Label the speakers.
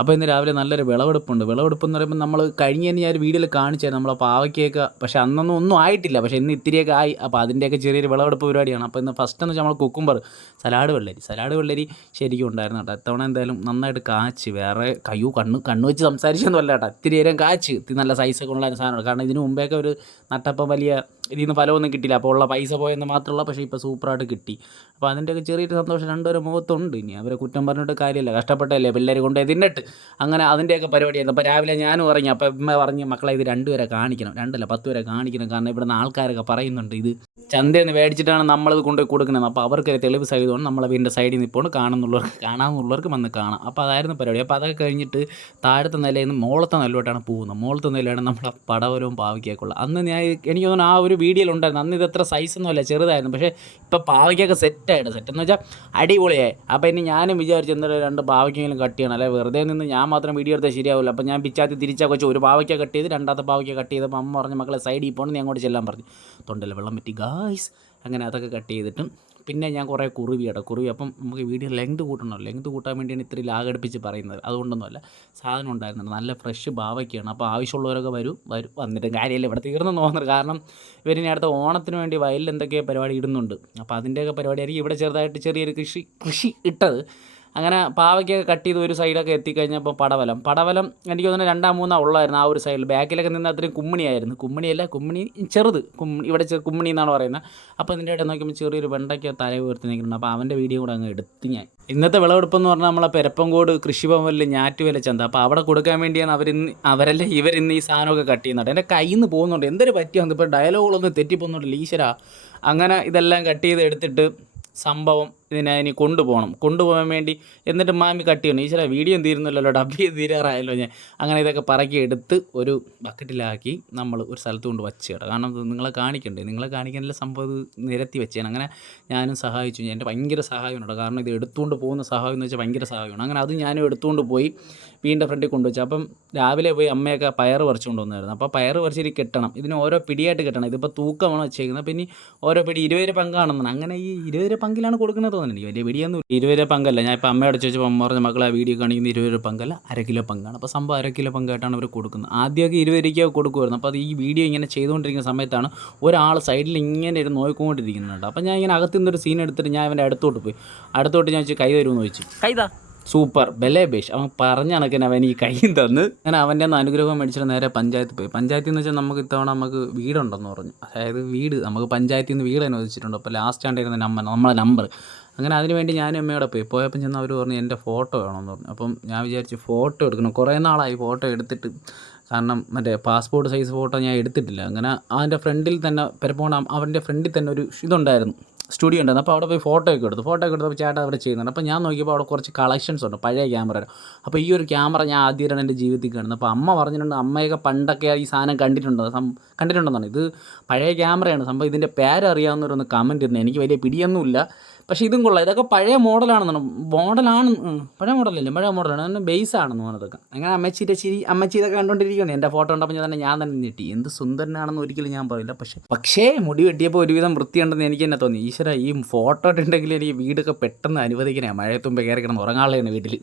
Speaker 1: അപ്പോൾ ഇന്ന് രാവിലെ നല്ലൊരു വിളവെടുപ്പുണ്ട്. വിളവെടുപ്പ് എന്ന് പറയുമ്പോൾ നമ്മൾ കഴിഞ്ഞ ഞാൻ ഒരു വീഡിയോയിൽ കാണിച്ചായിരുന്നു നമ്മളെ പാവയ്ക്കൊക്കെ പക്ഷേ അന്നൊന്നും ഒന്നും ആയിട്ടില്ല. പക്ഷേ ഇന്ന് ഇത്തിരിയൊക്കെ ആയി. അപ്പോൾ അതിന്റെയൊക്കെ ചെറിയൊരു വിളവെടുപ്പ് പരിപാടിയാണ്. അപ്പോൾ ഇന്ന് ഫസ്റ്റ് എന്ന് വെച്ചാൽ നമ്മൾ കുക്കുംബർ സലാഡ് വെള്ളരി. സലാഡ് വെള്ളരി ശരിക്കും ഉണ്ടായിരുന്നു കേട്ടോ. ഇത്തവണ എന്തായാലും നന്നായിട്ട് കാച്ച്. വേറെ കയ്യൂ കണ്ണ് കണ്ണ് വെച്ച് സംസാരിച്ചൊന്നും അല്ല കേട്ടോ. ഇത്തിരി നേരം കാച്ച്. നല്ല സൈസൊക്കെ ഉള്ള സാധനമാണ്. കാരണം ഇതിന് മുമ്പേയൊക്കെ ഒരു നട്ടപ്പം വലിയ ഇതിൽ നിന്ന് ഫലമൊന്നും കിട്ടിയില്ല. അപ്പോൾ ഉള്ള പൈസ പോയെന്ന് മാത്രമുള്ള പക്ഷേ ഇപ്പോൾ സൂപ്പറായിട്ട് കിട്ടി. അപ്പോൾ അതിന്റെയൊക്കെ ചെറിയൊരു സന്തോഷം. രണ്ടുപേരും മുഖത്തുണ്ട് ഇനി. അവരെ കുറ്റം പറഞ്ഞിട്ട് കാര്യമില്ല. കഷ്ടപ്പെട്ടല്ലേ പിള്ളേർ കൊണ്ടുപോയി തിന്നിട്ട്. അങ്ങനെ അതിന്റെയൊക്കെ പരിപാടിയായിരുന്നു. അപ്പോൾ രാവിലെ ഞാനും ഇറങ്ങി അപ്പോൾ ഇമ്മ പറഞ്ഞ് മക്കളെ ഇത് രണ്ടുപേരെ കാണിക്കണം. രണ്ടല്ല പത്ത് പേരെ കാണിക്കണം. കാരണം ഇവിടുന്ന് ആൾക്കാരൊക്കെ പറയുന്നുണ്ട് ഇത്. ചന്തയിൽ നിന്ന് മേടിച്ചിട്ടാണ് നമ്മളിത് കൊണ്ടുപോയി കൊടുക്കുന്നത്. അപ്പോൾ അവർക്ക് തെളിവ് സഹിതമാണ് നമ്മളെ വീടിന്റെ സൈഡിൽ നിന്ന് ഇപ്പോൾ കാണുന്നുള്ളവർക്ക് കാണാമെന്നുള്ളവർക്ക് വന്ന് കാണാം. അപ്പോൾ അതായിരുന്നു പരിപാടി. അപ്പോൾ അതൊക്കെ കഴിഞ്ഞിട്ട് താഴത്തെ നിലയിൽ നിന്ന് മോളത്തെ നിലയിലോട്ടാണ് പോകുന്നത്. മോളത്തെ നിലയിലാണ് നമ്മളെ പടവലവും പാവയ്ക്കൊക്കെ അന്ന് ഞാൻ എനിക്ക് തോന്നുന്നു ആ ഒരു വീഡിയോയിൽ ഉണ്ടായിരുന്നു. അന്ന് ഇത് എത്ര സൈസൊന്നും അല്ല ചെറുതായിരുന്നു. പക്ഷേ ഇപ്പോൾ പാവയ്ക്കൊക്കെ സെറ്റായിട്ട് സെറ്റ് എന്ന് വെച്ചാൽ അടിപൊളിയായി. അപ്പോൾ ഇനി ഞാനും വിചാരിച്ചു എന്തായാലും രണ്ട് പാവയ്ക്കെങ്കിലും കട്ട് ചെയ്യണം. അല്ലെ വെറുതെ നിന്ന് ഞാൻ മാത്രം വീഡിയോ എടുത്താൽ ശരിയാവില്ല അപ്പോൾ ഞാൻ പിച്ചാത്തി തിരിച്ചാൽ വെച്ച് ഒരു പാവയ്ക്ക കട്ട് ചെയ്ത് രണ്ടാമത്തെ പാവയ്ക്ക കട്ട് ചെയ്തപ്പോൾ അമ്മ പറഞ്ഞ മക്കളെ സൈഡിൽ പോകണം നീ അങ്ങോട്ട് ചെല്ലാൻ പറഞ്ഞു. തൊണ്ടല്ല വെള്ളം പറ്റി. ഗായ്സ് അങ്ങനെ അതൊക്കെ കട്ട് ചെയ്തിട്ടും പിന്നെ ഞാൻ കുറേ കുറുവി ഇടാം കുറുവി അപ്പം നമുക്ക് വീഡിയോ ലെങ്ത് കൂട്ടണമല്ലോ. ലെങ്ത് കൂട്ടാൻ വേണ്ടിയാണ് ഇത്രയും ലാഗടിപ്പിച്ച് പറയുന്നത്. അതുകൊണ്ടൊന്നുമല്ല സാധനം ഉണ്ടായിരുന്നുണ്ട് നല്ല ഫ്രഷ് ബാവയ്ക്കാണ് അപ്പോൾ ആവശ്യമുള്ളവരൊക്കെ വരും വരും. വന്നിട്ട് കാര്യമില്ല. ഇവിടെ തീർന്നു തോന്നുന്നത് കാരണം ഇവരിനി അടുത്ത ഓണത്തിന് വേണ്ടി വയലിൽ എന്തൊക്കെയോ പരിപാടി ഇടുന്നുണ്ട്. അപ്പോൾ അതിന്റെയൊക്കെ പരിപാടിയായിരിക്കും ഇവിടെ ചെറുതായിട്ട് ചെറിയൊരു കൃഷി കൃഷി ഇട്ടത്. അങ്ങനെ പാവയ്ക്കൊക്കെ കട്ട് ചെയ്ത് ഒരു സൈഡൊക്കെ എത്തിക്കഴിഞ്ഞപ്പോൾ പടവലം. പടവലം എനിക്ക് തോന്നുന്നു രണ്ടാം മൂന്നാ ഉള്ളായിരുന്നു ആ ഒരു സൈഡിൽ. ബാക്കിലൊക്കെ നിന്ന് അത്രയും കുമ്മിണിയായിരുന്നു. കുമ്മിണിയല്ല കുമ്മിണി ചെറുത്. കുമ്മി ഇവിടെ കുമ്മിണി എന്നാണ് പറയുന്നത്. അപ്പോൾ ഇതിന്റെ ഇടയിൽ നോക്കുമ്പോൾ ചെറിയൊരു വെണ്ടയ്ക്ക തല ഉയർത്തി നിൽക്കുന്നുണ്ട്. അപ്പോൾ അവന്റെ വീഡിയോ കൂടെ അങ്ങ് എടുത്ത് ഞാൻ. ഇന്നത്തെ വിളവെടുപ്പെന്ന് പറഞ്ഞാൽ നമ്മളെ പെരപ്പങ്കോട് കൃഷിഭവനിൽ ഞാറ്റുവില ചന്ത. അപ്പോൾ അവിടെ കൊടുക്കാൻ വേണ്ടിയാണ് അവരിന്ന് അവരല്ലേ ഇവരിന്ന് ഈ സാധനമൊക്കെ കട്ട് ചെയ്യുന്നുണ്ട് എന്റെ കയ്യിൽ നിന്ന് പോകുന്നുണ്ട്. എന്തൊരു പറ്റിയാണ് ഇപ്പോൾ ഡയലോഗുകളൊന്നും തെറ്റിപ്പോകുന്നുണ്ട് ലീശ്വര അങ്ങനെ ഇതെല്ലാം കട്ട് ചെയ്ത് എടുത്തിട്ട് സംഭവം ഇതിനെ ഇനി കൊണ്ടുപോകണം. കൊണ്ടുപോകാൻ വേണ്ടി എന്നിട്ട് മാമി കട്ട് ചെയ്യണം. ഈശ്വര വീഡിയോ തീരുന്നില്ലല്ലോ ഡബ് ചെയ്ത് തീരാറായല്ലോ ഞാൻ. അങ്ങനെ ഇതൊക്കെ പറക്കി എടുത്ത് ഒരു ബക്കറ്റിലാക്കി നമ്മൾ ഒരു സ്ഥലത്ത് കൊണ്ട് വച്ച് കേട്ടോ. കാരണം നിങ്ങളെ കാണിക്കണ്ടേ? നിങ്ങളെ കാണിക്കാനുള്ള സംഭവം നിരത്തി വെച്ചാണ് അങ്ങനെ ഞാനും സഹായിച്ചു. എന്റെ ഭയങ്കര സഹായമാണ് കാരണം ഇത് എടുത്തുകൊണ്ട് പോകുന്ന സഹായം എന്ന് വെച്ചാൽ ഭയങ്കര സഹായമാണ്. അങ്ങനെ അത് ഞാനും എടുത്തുകൊണ്ട് പോയി വീടിന്റെ ഫ്രണ്ടിൽ കൊണ്ടുവച്ചു അപ്പം രാവിലെ പോയി അമ്മയൊക്കെ പയർ പറിച്ചുകൊണ്ട് കൊണ്ടുവന്നായിരുന്നു അപ്പോൾ പയർ പറിച്ചിട്ട് കെട്ടണം. ഇതിന് ഓരോ പിടിയായിട്ട് കെട്ടണം. ഇതിപ്പോൾ തൂക്കമാണ് വെച്ചേക്കുന്നത്. പിന്നെ ഓരോ പിടി ഇരുപത് രൂപ പങ്കാണെന്നാണ്. അങ്ങനെ ഈ ഇരുപത് രൂപ പങ്കിലാണ് കൊടുക്കുന്നത്. തോന്നുന്നു എനിക്ക് വലിയ പിടിയൊന്നും. ഇരുപത് രൂപ പങ്കല്ല. ഞാൻ ഇപ്പോൾ അമ്മയോട് ചോദിച്ചപ്പോൾ അമ്മ പറഞ്ഞ മക്കളെ വീഡിയോ കാണിക്കുന്ന ഇരുപത് രൂപ പങ്കല്ല. അര കിലോ പങ്കാണ്. അപ്പോൾ സംഭവം അര കിലോ പങ്കായിട്ടാണ് അവർ കൊടുക്കുന്നത്. ആദ്യമൊക്കെ ഇരുപത് രൂപയ്ക്ക് കൊടുക്കുമായിരുന്നു അപ്പോൾ അത് ഈ വീഡിയോ ഇങ്ങനെ ചെയ്തുകൊണ്ടിരിക്കുന്ന സമയത്താണ് ഒരാൾ സൈഡിൽ ഇങ്ങനെ ഇരുന്ന് നോക്കിക്കൊണ്ടിരിക്കുന്നുണ്ട് അപ്പോൾ ഞാൻ ഇങ്ങനെ അകത്തു നിന്നൊരു സീൻ എടുത്തിട്ട് ഞാൻ അവന്റെ അടുത്തോട്ട് പോയി. അടുത്തോട്ട് ഞാൻ വെച്ച് കൈ തരുമെന്ന് ചോദിച്ചു. കൈതാ. സൂപ്പർ. ബലേബേഷ് അവൻ പറഞ്ഞ കണക്കിന് അവൻ ഈ കൈയും തന്ന് ഞാൻ അവന്റെ ഒന്ന് അനുഗ്രഹം മേടിച്ചിട്ട് നേരെ പഞ്ചായത്ത് പോയി. പഞ്ചായത്തിൽ നിന്ന് വെച്ചാൽ നമുക്ക് ഇത്തവണ നമുക്ക് വീടുണ്ടെന്ന് പറഞ്ഞു. അതായത് വീട് നമുക്ക് പഞ്ചായത്തിൽ നിന്ന് വീട് അനുവദിച്ചിട്ടുണ്ട്. അപ്പോൾ ലാസ്റ്റ് ആണ്ടായിരുന്ന നമ്പർ നമ്മളെ നമ്പർ അങ്ങനെ അതിന് വേണ്ടി ഞാനും അമ്മയോടെ പോയി. പോയപ്പോൾ ചെന്ന് അവർ പറഞ്ഞു എന്റെ ഫോട്ടോ വേണമെന്ന് പറഞ്ഞു. അപ്പം ഞാൻ വിചാരിച്ചു ഫോട്ടോ എടുക്കണം. കുറേ നാളായി ഫോട്ടോ എടുത്തിട്ട്. കാരണം മറ്റേ പാസ്പോർട്ട് സൈസ് ഫോട്ടോ ഞാൻ എടുത്തിട്ടില്ല. അങ്ങനെ അതിന്റെ ഫ്രണ്ടിൽ തന്നെ പെരപ്പോണ അവന്റെ ഫ്രണ്ടിൽ തന്നെ ഒരു ഇതുണ്ടായിരുന്നു. സ്റ്റുഡിയോ ഉണ്ടായിരുന്നു. അപ്പോൾ അവിടെ പോയി ഫോട്ടോ ഒക്കെ എടുത്തു. ഫോട്ടോ ഒക്കെ എടുത്തപ്പോൾ ചേട്ടൻ അവിടെ ചെയ്യുന്നുണ്ട്. അപ്പോൾ ഞാൻ നോക്കിയപ്പോൾ അവിടെ കുറച്ച് കളക്ഷൻസ് ഉണ്ട്. പഴയ ക്യാമറ അപ്പോൾ ഈ ഒരു ക്യാമറ ഞാൻ ആദ്യമായിട്ടാണ് എന്റെ ജീവിതത്തിൽ കാണുന്നത്. അപ്പോൾ അമ്മ പറഞ്ഞിട്ടുണ്ട് അമ്മയൊക്കെ പണ്ടൊക്കെ ഈ സാധനം കണ്ടിട്ടുണ്ടോ? കണ്ടിട്ടുണ്ടെന്നാണ്. ഇത് പഴയ ക്യാമറയാണ് സംഭവം ഇതിന്റെ പേരറിയാവുന്നവരൊന്ന് കമന്റ് ഇരുന്നു എനിക്ക് വലിയ പിടിയൊന്നുമില്ല. പക്ഷേ ഇതും കൊള്ളാം. ഇതൊക്കെ പഴയ മോഡലാണെന്നാണ് മോഡലാണ് പഴയ മോഡലല്ലേ പഴയ മോഡലാണ് ബേസ് ആണെന്ന് പറഞ്ഞതൊക്കെ അങ്ങനെ അമ്മച്ചിയുടെ ചിരി അമ്മച്ചി ഇതൊക്കെ കണ്ടുകൊണ്ടിരിക്കുന്നത് എന്റെ ഫോട്ടോ ഉണ്ടപ്പോൾ ഞാൻ തന്നെ ഞാൻ തന്നെ ഞെട്ടി. എന്ത് സുന്ദരനാണെന്ന് ഒരിക്കലും ഞാൻ പറയില്ല. പക്ഷേ പക്ഷേ മുടി വെട്ടിയപ്പോൾ ഒരുവിധം വൃത്തിയുണ്ടെന്ന് എനിക്ക് തന്നെ തോന്നി. ഈ ഫോട്ടോ ഇട്ടുണ്ടെങ്കിൽ എനിക്ക് വീടൊക്കെ പെട്ടെന്ന് അനുവദിക്കണേ. മഴയത്തുമ്പ് കയറി കിടന്ന് ഉറങ്ങാനുള്ളതാണ് വീട്ടിൽ